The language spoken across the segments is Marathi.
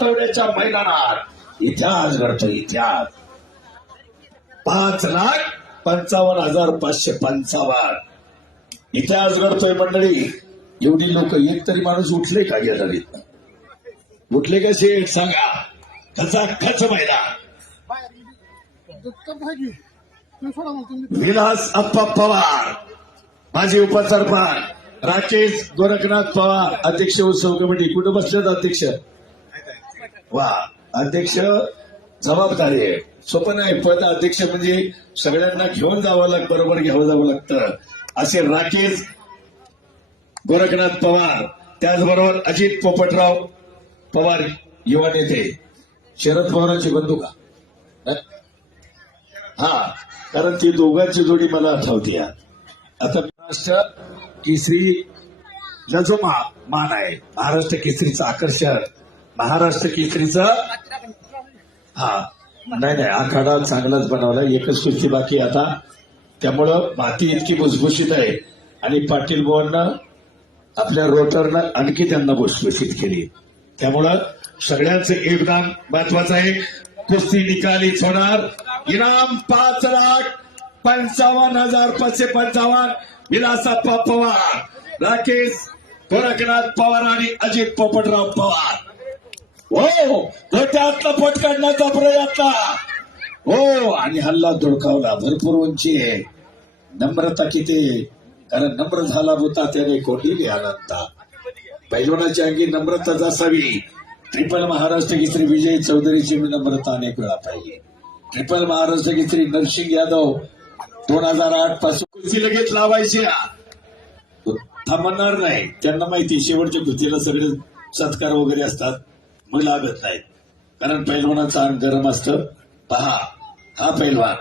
सातवड्याच्या मैदानात इतिहास घडतो इतिहास. 5,55,555 इतिहास घडतोय मंडळी. एवढी लोक एक तरी माणूस उठले का गॅलरीत? उठले का शेठ सांगा? कसा खच मैदान. विलास अप्पा पवार माजी उपसरपंच, राकेश गोरखनाथ पवार अध्यक्ष उत्सव कमिटी. कुठं बसलेत अध्यक्ष? वा अध्यक्ष जबाबदारी आहे. सोपं नाही पद अध्यक्ष म्हणजे सगळ्यांना घेऊन जावं लागतं, बरोबर घ्यावं जावं लागतं. असे राकेश गोरखनाथ पवार, त्याचबरोबर अजित पोपटराव पवार युवा नेते. शरद पवारांची बंधू का? हा, कारण ती दोघांची जोडी मला आठवते. आता महाराष्ट्र केसरीला जो मान आहे, महाराष्ट्र केसरीचं आकर्षण, महाराष्ट्र केसरीचं नाही आखाडा चांगलाच बनवला. एकच कुस्ती बाकी आता, त्यामुळं माती इतकी भुसभुशीत आहे आणि पाटील भावांना आपल्या रोटरनं आणखी त्यांना भुसभुशीत केली. त्यामुळं सगळ्यांचं योगदान महत्वाचं आहे. कुस्ती निकालीच होणार. इनाम 5,55,555. विलासप्पा पवार, राकेश गोरखनाथ पवार आणि अजित पोपटराव पवार. हो, गोट्यातला पोट काढण्याचा प्रयत्न. हो, आणि हल्ला धुडकावला. भरपूर उंची आहे. नम्रता किती, कारण नम्र झाला होता त्याने कोंडीली अनंता. पैलवानाच्या अंगी नम्रताच असावी. ट्रिपल महाराष्ट्र केसरी विजय चौधरीची नम्रता अनेक वेळा पाहिजे. ट्रिपल महाराष्ट्र केसरी नरसिंग यादव 2008 पासून कुस्ती लगेच लावायची, थांबणार नाही. त्यांना माहिती शेवटच्या कुस्तीला सगळे सत्कार वगैरे असतात, मग लागत नाहीत. कारण पैलवानाचं अंग गरम असतं. पहा हा पैलवान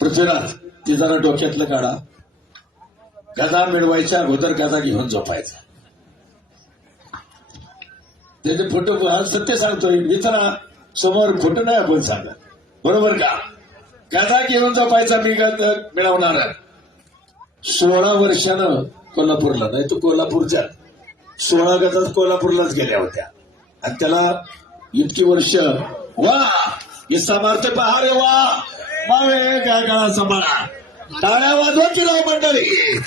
पृथ्वीराज, ते जरा डोक्यातलं काढा. गदा मिळवायच्या अगोदर गदा घेऊन झोपायचा. त्याचे फोटो सत्य सांगतोय मित्रा समोर, फोटो नाही आपण सांगा, बरोबर का? गदा घेऊन झोपायचा. मी मिळवणार 16 वर्षानं कोल्हापूरला, नाही तो कोल्हापूरच्या 16 गदात कोल्हापूरलाच गेल्या होत्या. आणि त्याला इतकी वर्ष. वा हे सामर्थ्य पहा रे वा. मावे काय काळा सांभाळा. टाळ्या वाजवा की राव मंडळी.